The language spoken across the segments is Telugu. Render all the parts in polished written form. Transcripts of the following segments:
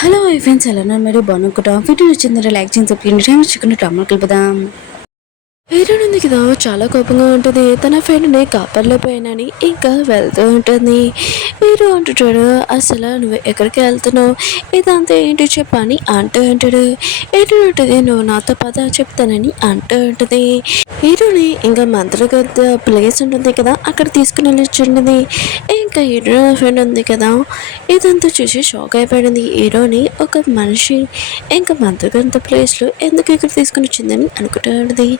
హలో మై ఫ్రెండ్స్, ఎలా ఉన్నారు? మీరు బాగునుకుంటాం. వీడియో నచ్చింది లైక్ చేసి సబ్స్క్రైబ్ చేయండి. చికెన్ టమాటా కలుపుదాం. హీరోయిన్ ఉంది కదా, చాలా కోపంగా ఉంటుంది. తన ఫ్రెండ్ని కాపాడలేకపోయానని ఇంకా వెళ్తూ ఉంటుంది. హీరో అంటుంటాడు, అసలు నువ్వు ఎక్కడికి వెళ్తున్నావు, ఇదంతా ఏంటి చెప్పని అంటూ ఉంటాడు. ఏంటి ఉంటుంది, నువ్వు నాతో పద చెప్తానని అంటూ ఉంటుంది. హీరోని ఇంకా మంత్రగద్ద ప్లేస్ ఉంటుంది కదా, అక్కడ తీసుకుని వెళ్ళింది. ఇంకా హీరో ఫ్రెండ్ ఉంది కదా, ఇదంతా చూసి షాక్ అయిపోయింది. హీరోని ఒక మనిషి ఇంకా మంత్రగద్ద ప్లేస్లో ఎందుకు ఇక్కడ తీసుకుని వచ్చిందని అనుకుంటూ ఉంటుంది.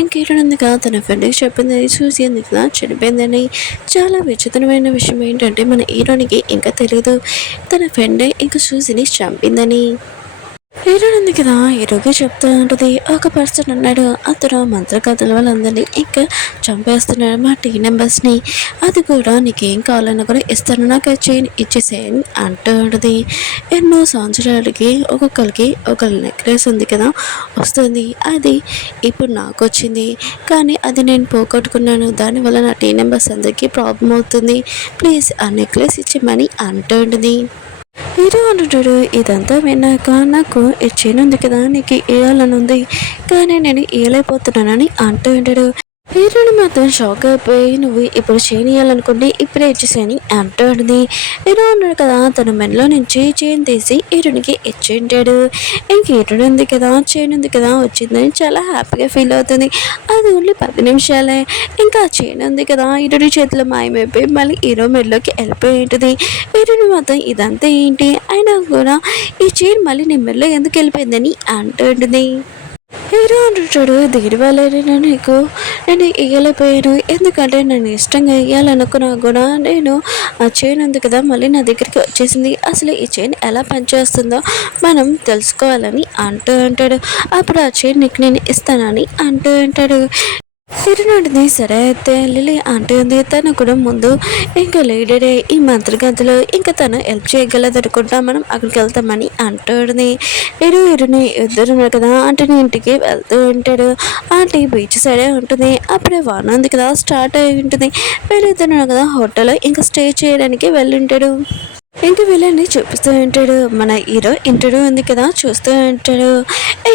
ఇంకేటందుగా తన ఫ్రెండ్కి చెప్పిందని చూసి ఎందుకు చనిపోయిందని. చాలా విచిత్రమైన విషయం ఏంటంటే మన హీరోనికి ఇంకా తెలియదు తన ఫ్రెండ్ ఇంకా చూసిని చంపిందని. హీరోయిన్ ఉంది కదా, హీరోకి చెప్తూ ఉంటుంది, ఒక పర్సన్ ఉన్నాడు, అతను మంత్రకథల వాళ్ళందరినీ ఇంకా చంపేస్తున్నాడు మా టీం మెంబర్స్ని. అది కూడా నీకేం కావాలన్నా కూడా ఇస్తాను, నాకు చైన్ ఇచ్చేసేయని అంటూ ఉంటుంది. ఎన్నో సంవత్సరాలకి ఒక్కొక్కరికి ఒక నెక్లెస్ ఉంది కదా వస్తుంది, అది ఇప్పుడు నాకు వచ్చింది, కానీ అది నేను పోగొట్టుకున్నాను, దానివల్ల నా టీం మెంబర్స్ అందరికీ ప్రాబ్లం అవుతుంది, ప్లీజ్ ఆ నెక్లెస్ ఇచ్చేమని అంటూ ఉంటుంది. హీరో అంటుంటాడు, ఇదంతా విన్నాక నాకు ఇచ్చేనుంది కదా, నీకు ఇవ్వాలని ఉంది, కానీ నేను ఇవ్వలేకపోతున్నానని అంటూ ఉంటాడు. హీరోని మాత్రం షాక్ అయిపోయి, నువ్వు ఇప్పుడు చేయనియాలనుకుంటే ఇప్పుడే ఇచ్చేసాని అంటూ ఉంటుంది. హీరో ఉన్నాడు కదా, తన మెడలో నుంచి చైన్ తీసి హీరోనికి ఇచ్చింటాడు. ఇంక హీరోడు ఉంది కదా, చైన్ ఉంది కదా వచ్చిందని చాలా హ్యాపీగా ఫీల్ అవుతుంది. అది ఓన్లీ 10 నిమిషాలే. ఇంకా ఆ చైన్ ఉంది కదా హీరోడి చేతిలో మాయమైపోయి మళ్ళీ హీరో మెడలోకి వెళ్ళిపోయి ఉంటుంది. హీరోని మాత్రం ఇదంతా ఏంటి అయినా కూడా ఈ చైన్ మళ్ళీ నీ మెడలో ఎందుకు వెళ్ళిపోయిందని అంటూ ఉంటుంది. హీరో అంటుంటాడు, దీనివల్లనే నీకు నేను ఇవ్వలేకపోయాను, ఎందుకంటే నేను ఇష్టంగా ఇవ్వాలనుకున్నా కూడా నేను ఆ చైన్ ఉంది కదా మళ్ళీ నా దగ్గరికి వచ్చేసింది, అసలు ఈ చైన్ ఎలా పనిచేస్తుందో మనం తెలుసుకోవాలని అంటూ ఉంటాడు. అప్పుడు ఆ చైన్ నీకు నేను ఇస్తానని అంటూ ఉంటాడు. తిరునాటిది సరే అయితే లిలీ ఆంటీ ఉంది, తను కూడా ముందు ఇంకా లీడరే ఈ మంత్రగదిలో, ఇంకా తను హెల్ప్ చేయగలదు అనుకుంటా, మనం అక్కడికి వెళ్తామని అంటుంది. ఇరుని ఇద్దరు కదా ఆంటీని ఇంటికి వెళ్తూ ఉంటాడు. ఆంటీ బీచ్ సైడే ఉంటుంది. అప్పుడే వాన ఉంది కదా స్టార్ట్ అయి ఉంటుంది. వీళ్ళిద్దరు కదా హోటల్లో ఇంకా స్టే చేయడానికి వెళ్ళి ఉంటాడు. ఇంక వీళ్ళని చూపిస్తూ ఉంటాడు. మన హీరో ఇంటర్వ్యూ ఉంది కదా చూస్తూ ఉంటాడు.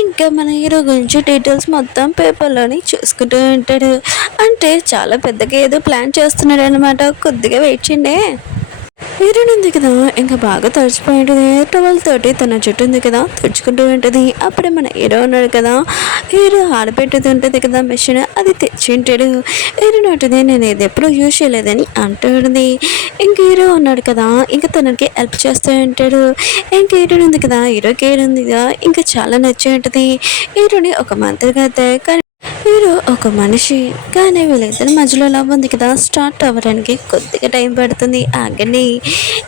ఇంకా మన హీరో గురించి డీటెయిల్స్ మొత్తం పేపర్లోని చూసుకుంటూ ఉంటాడు. అంటే చాలా పెద్దగా ఏదో ప్లాన్ చేస్తున్నాడు అనమాట. కొద్దిగా వెయిట్ చేయండి. హీరోయిన్ ఉంది కదా, ఇంకా బాగా తడిచిపోయి ఉంటుంది. టవల్ తోటి తన జుట్టు ఉంది కదా తుడుచుకుంటూ ఉంటుంది. అప్పుడే మన హీరో ఉన్నాడు కదా, హీరో ఆడపెట్టేది ఉంటుంది కదా మెషిన్, అది తెచ్చి ఉంటాడు. హీరోయిన్ ఉంటుంది, నేను ఇది ఎప్పుడు యూజ్ చేయలేదని అంటుంది. ఇంక హీరో ఉన్నాడు కదా, ఇంకా తనకి హెల్ప్ చేస్తూ ఉంటాడు. ఇంక హీరోయిన్ ఉంది కదా, హీరోకి ఉంది కదా ఇంకా చాలా నచ్చి ఉంటుంది. హీరోని ఒక మంత్రిగా కానీ హీరో ఒక మనిషి, కానీ వీళ్ళిద్దరి మధ్యలో లవ్ ఉంది కదా స్టార్ట్ అవ్వడానికి కొద్దిగా టైం పడుతుంది. ఆగండి.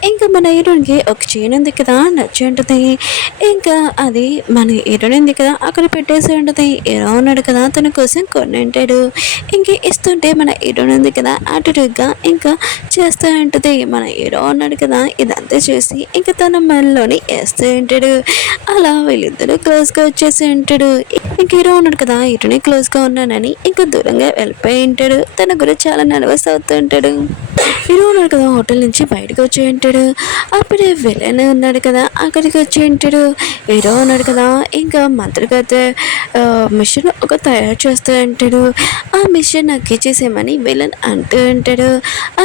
ఇంకా మన హీరోయిన్కి ఒక చైన్ ఉంది కదా నచ్చి ఉంటుంది. ఇంకా అది మన హీరోయిన్ ఉంది కదా అక్కడ పెట్టేసి ఉంటుంది. హీరో ఉన్నాడు కదా తన కోసం కొన్ని ఉంటాడు. ఇంక ఇస్తుంటే మన హీరోయిన్ ఉంది కదా యాటిట్యూడ్గా ఇంకా చేస్తూ ఉంటుంది. మన హీరో ఉన్నాడు కదా ఇదంతా చూసి ఇంకా తన మనలోని వేస్తూ ఉంటాడు. అలా వీళ్ళిద్దరూ క్లోజ్గా వచ్చేసి ఉంటాడు. ఇంక హీరో ఉన్నాడు కదా హీరోని క్లోజ్గా ఉన్నానని ఇంకా దూరంగా వెళ్ళిపోయి ఉంటాడు. తన గురించి చాలా నర్వస్ అవుతూ ఉంటాడు. హీరో ఉన్నాడు కదా హోటల్ నుంచి బయటకు వచ్చి ఉంటాడు. అప్పుడే విలన్ ఉన్నాడు కదా అక్కడికి వచ్చి ఉంటాడు. హీరో ఉన్నాడు కదా ఇంకా మంత్రగత మిషన్ ఒక తయారు చేస్తూ ఉంటాడు. ఆ మిషన్ నాకు ఇచ్చేసేమని విలన్ అంటూ ఉంటాడు.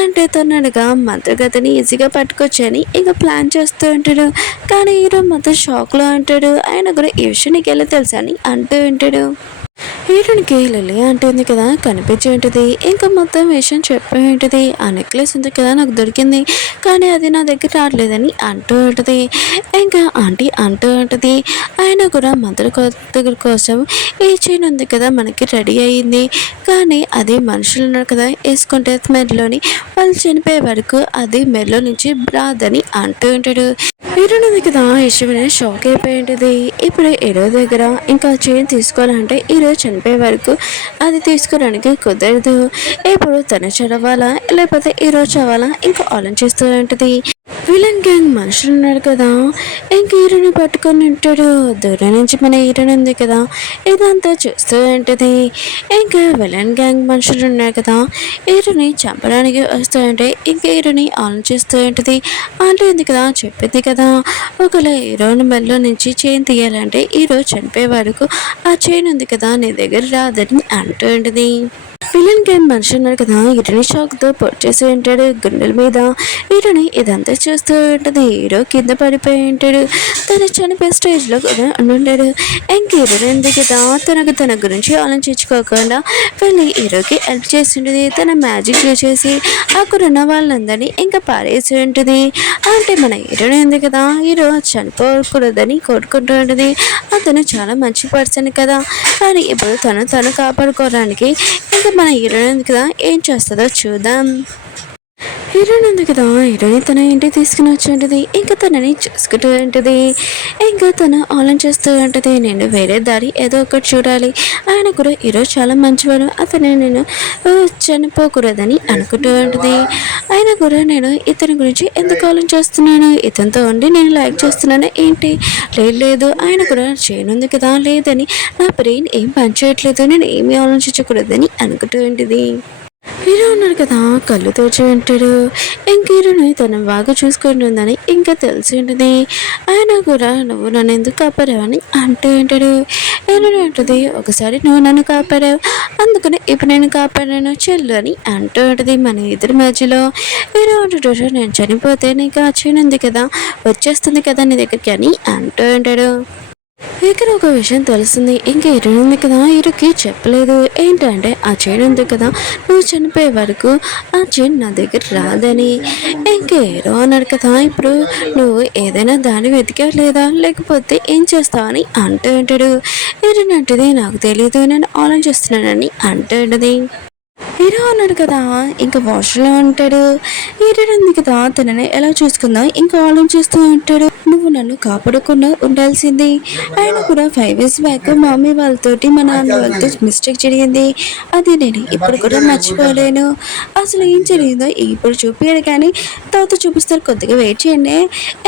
అంటే తనగా మంత్రగతని ఈజీగా పట్టుకొచ్చని ఇంకా ప్లాన్ చేస్తూ ఉంటాడు. కానీ హీరో మొత్తం షాక్లో ఉంటాడు. ఆయన కూడా ఈ విషయం నీకు ఎలా తెలుసా అని అంటూ ఉంటాడు. హీరోనికి లిల్లీ అంటుంది కదా కనిపించి ఉంటుంది. ఇంకా మొత్తం విషయం చెప్పి ఉంటుంది. ఆ నెక్లెస్ ఉంది కదా నాకు దొరికింది, కానీ అది నా దగ్గర రావట్లేదని అంటూ ఉంటుంది. ఇంకా ఆంటీ అంటూ ఉంటుంది, ఆయన కూడా మంత్ర కోసం ఈ చైన్ ఉంది కదా మనకి రెడీ అయ్యింది, కానీ అది మనుషులు ఉన్నారు కదా వేసుకుంటే మెడలోని వాళ్ళు చనిపోయే వరకు అది మెడలో నుంచి రాదని అంటూ ఉంటాడు. హీరోయిన్ ఉంది కదా విషయమే షాక్ అయిపోయి ఉంటుంది. ఇప్పుడు హీరో దగ్గర ఇంకా చైన్ తీసుకోవాలంటే హీరో చనిపోయే వరకు అది తీసుకోవడానికి కుదరదు. ఇప్పుడు తను చదవాలా లేకపోతే హీరో చదవాలా ఇంకా ఆలోచిస్తూ ఉంటుంది. విలన్ గ్యాంగ్ మనుషులు ఉన్నారు కదా, ఇంక హీరోని పట్టుకొని ఉంటాడు. దూరం నుంచి మన హీరోని ఉంది కదా, ఇదంతా చూస్తూ ఉంటుంది. ఇంకా విలన్ గ్యాంగ్ మనుషులు ఉన్నారు కదా, హీరోని చంపడానికి వస్తూ ఉంటే ఇంక హీరోని ఆలోచిస్తూ ఉంటుంది. అంటే ఉంది కదా, చెప్పింది కదా, ఒకవేళ హీరోని మెల్లో నుంచి చైన్ తీయాలంటే హీరో చనిపోయే వరకు ఆ చైన్ ఉంది కదా నీ దగ్గర రాదని అంటూ ఉంటుంది. విలన్ గేమ్ మనిషి ఉన్నాడు కదా, హీరోని షాక్తో పొడి చేసి ఉంటాడు గుండెల మీద. హీరోని ఇదంతా చూస్తూ ఉంటుంది. హీరో కింద పడిపోయి ఉంటాడు. తను చనిపోయే స్టేజ్లో కూడా ఉండాడు. ఇంక హీరో ఉంది కదా, తన గురించి ఆలోచించుకోకుండా వెళ్ళి హీరోకి హెల్ప్ చేసి ఉంటుంది. తన మ్యాజిక్ చేసి అక్కడ ఉన్న వాళ్ళందరినీ ఇంకా పారేసి ఉంటుంది. అంటే మన హీరోని ఉంది కదా, హీరో చనిపోకూడదని కోరుకుంటూ ఉంటుంది. అతను చాలా మంచి పర్సన్ కదా, కానీ ఇప్పుడు తను కాపాడుకోవడానికి ఇంకా మన హీరోయిన్ ఉంది కదా ఏం చేస్తుందో చూద్దాం. హీరోయిన్ ఉంది కదా, హీరోయిన్ తన ఇంటికి తీసుకుని వచ్చి ఉంటుంది. ఇంకా తనని చూసుకుంటూ ఉంటుంది. ఇంకా తను ఆలోచిస్తూ ఉంటుంది, నేను వేరే దారి ఏదో ఒకటి చూడాలి. ఆయన కూడా హీరో చాలా మంచివాడు, అతను నేను చనిపోకూడదని అనుకుంటూ ఉంటుంది. అయినా కూడా నేను ఇతని గురించి ఎందుకు ఆలోచిస్తున్నాను, ఇతనితో ఉండి నేను లైక్ చేస్తున్నాను ఏంటి, లేదు ఆయన కూడా చేయనుంది కదా, లేదని నా బ్రెయిన్ ఏం పనిచేయట్లేదు, నేను ఏమీ ఆలోచించకూడదని అనుకుంటూ ఉంటుంది. హీరో ఉన్నాడు కదా, కళ్ళు తెరిచి ఉంటాడు. ఇంక హీరోని తను బాగా చూసుకుంటుందని ఇంకా తెలిసి ఉంటుంది. ఆయన కూడా నువ్వు నన్ను ఎందుకు కాపాడావని అంటూ ఉంటాడు. హీరోని అంటుంది, ఒకసారి నువ్వు నన్ను కాపాడావు, అందుకని ఇప్పుడు నేను కాపాడాను చెల్లు అని అంటూ ఉంటుంది. మన ఇద్దరి మధ్యలో హీరో అంటుంటాడు, నేను చనిపోతే నీకు ఆ ఉంది కదా, వచ్చేస్తుంది కదా నీ దగ్గరికి అని అంటూ ఉంటాడు. ఇక్కడ ఒక విషయం తెలుస్తుంది. ఇంకా హీరోయిన్ ఉంది కదా, హీరోకి చెప్పలేదు. ఏంటంటే ఆ చైన్ ఉంది కదా, నువ్వు చనిపోయే వరకు ఆ చైన్ నా దగ్గర రాదని. ఇంకా హీరో అన్నాడు కదా, ఇప్పుడు నువ్వు ఏదైనా దాన్ని వెతికా లేదా, లేకపోతే ఏం చేస్తావని అంటూ ఉంటాడు. హీరోయిన్ అంటది, నాకు తెలియదు, నేను ఆలోచిస్తున్నానని అంటూ ఉంటుంది. హీరో అన్నాడు కదా, ఇంకా వాష్లో ఉంటాడు. హీరోయిన్ ఉంది కదా, తనని ఎలా చూసుకుందాం ఇంకా ఆలోచిస్తూ ఉంటాడు. నువ్వు నన్ను కాపాడకుండా ఉండాల్సింది. ఆయన కూడా 5 years బ్యాక్ మా మమ్మీ వాళ్ళతోటి మా నాన్న వాళ్ళతో మిస్టేక్ జరిగింది, అది నేను ఇప్పుడు కూడా మర్చిపోలేను. అసలు ఏం జరిగిందో ఇప్పుడు చూపించాడు, కానీ తర్వాత చూపిస్తారు, కొద్దిగా వెయిట్ చేయండి.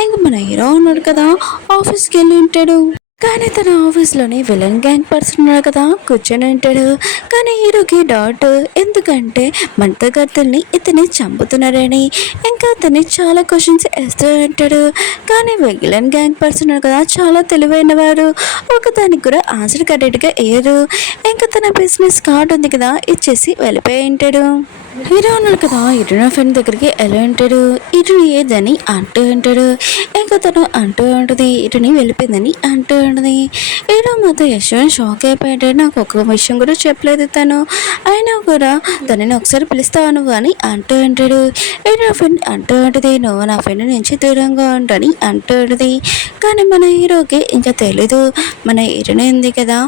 ఇంకా మన హీరో ఉన్నాడు కదా, ఆఫీస్కి వెళ్ళి ఉంటాడు. కానీ తన ఆఫీస్లోనే విలన్ గ్యాంగ్ పర్సన్ ఉన్నాడు కదా, కూర్చొని ఉంటాడు. కానీ హీరోకి డౌట్, ఎందుకంటే మంటగర్తుల్ని ఇతని చంపుతున్నారని. ఇంకా అతన్ని చాలా క్వశ్చన్స్ వేస్తూ ఉంటాడు. కానీ విలన్ గ్యాంగ్ పర్సన్ ఉన్నాడు కదా, చాలా తెలివైన వారు, ఒకదానికి కూడా ఆన్సర్ కరెక్ట్గా వేయరు. ఇంకా తన బిజినెస్ కార్డు ఉంది కదా, ఇచ్చేసి వెళ్ళిపోయి ఉంటాడు. హీరో ఉన్నాడు కదా, హీరోయిన్ ఫ్రెండ్ దగ్గరికి ఎలా ఉంటాడు, ఇటుని ఏదని అంటూ ఉంటాడు. ఇంకా తను అంటూ ఉంటుంది, ఇటుని వెళ్ళిపోయిందని అంటూ ఉంటుంది. హీరో మాత్రం యశ్వంత్ షాక్ అయిపోయాడు, నాకు ఒక విషయం కూడా చెప్పలేదు తను, అయినా కూడా తనని ఒకసారి పిలుస్తావు నువ్వు అని అంటూ ఉంటాడు. హీరో ఫ్రెండ్ అంటూ ఉంటుంది, నువ్వు నా ఫ్రెండ్ నుంచి దూరంగా ఉంటాని అంటూ ఉంటుంది. కానీ మన హీరోకి ఇంకా తెలీదు, మన హీరోయిన్ ఉంది కదా,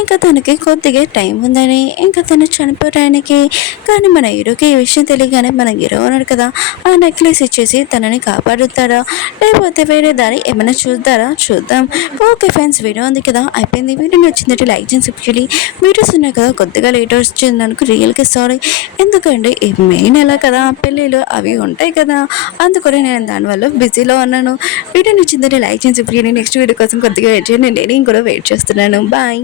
ఇంకా తనకి కొద్దిగా టైం ఉందని, ఇంకా తను చనిపోవడానికి. కానీ మన హీరోకి ఈ విషయం తెలియగానే మన హీరో ఉన్నాడు కదా, ఆ నెక్లెస్ ఇచ్చేసి తనని కాపాడుతారా, లేకపోతే వేరే దారి ఏమైనా చూద్దాం. ఓకే ఫ్రెండ్స్, వీడియో ఉంది కదా అయిపోయింది. వీడియో నచ్చిందంటే లైక్ చేసి సబ్స్క్రైబ్. వీడియోస్ ఉన్నాయి కదా, కొద్దిగా లేట్ వచ్చింది అనుకో రియల్గా సారీ, ఎందుకంటే మెయిన్ ఎలా కదా పెళ్ళిళ్ళు అవి ఉంటాయి కదా, అందుకని నేను దానివల్ల బిజీలో ఉన్నాను. వీడియో నచ్చిందంటే లైక్ చేసి సబ్స్క్రైబ్. నెక్స్ట్ వీడియో కోసం కొద్దిగా వెయిట్ చేయండి, నేను కూడా వెయిట్ చేస్తున్నాను. బాయ్.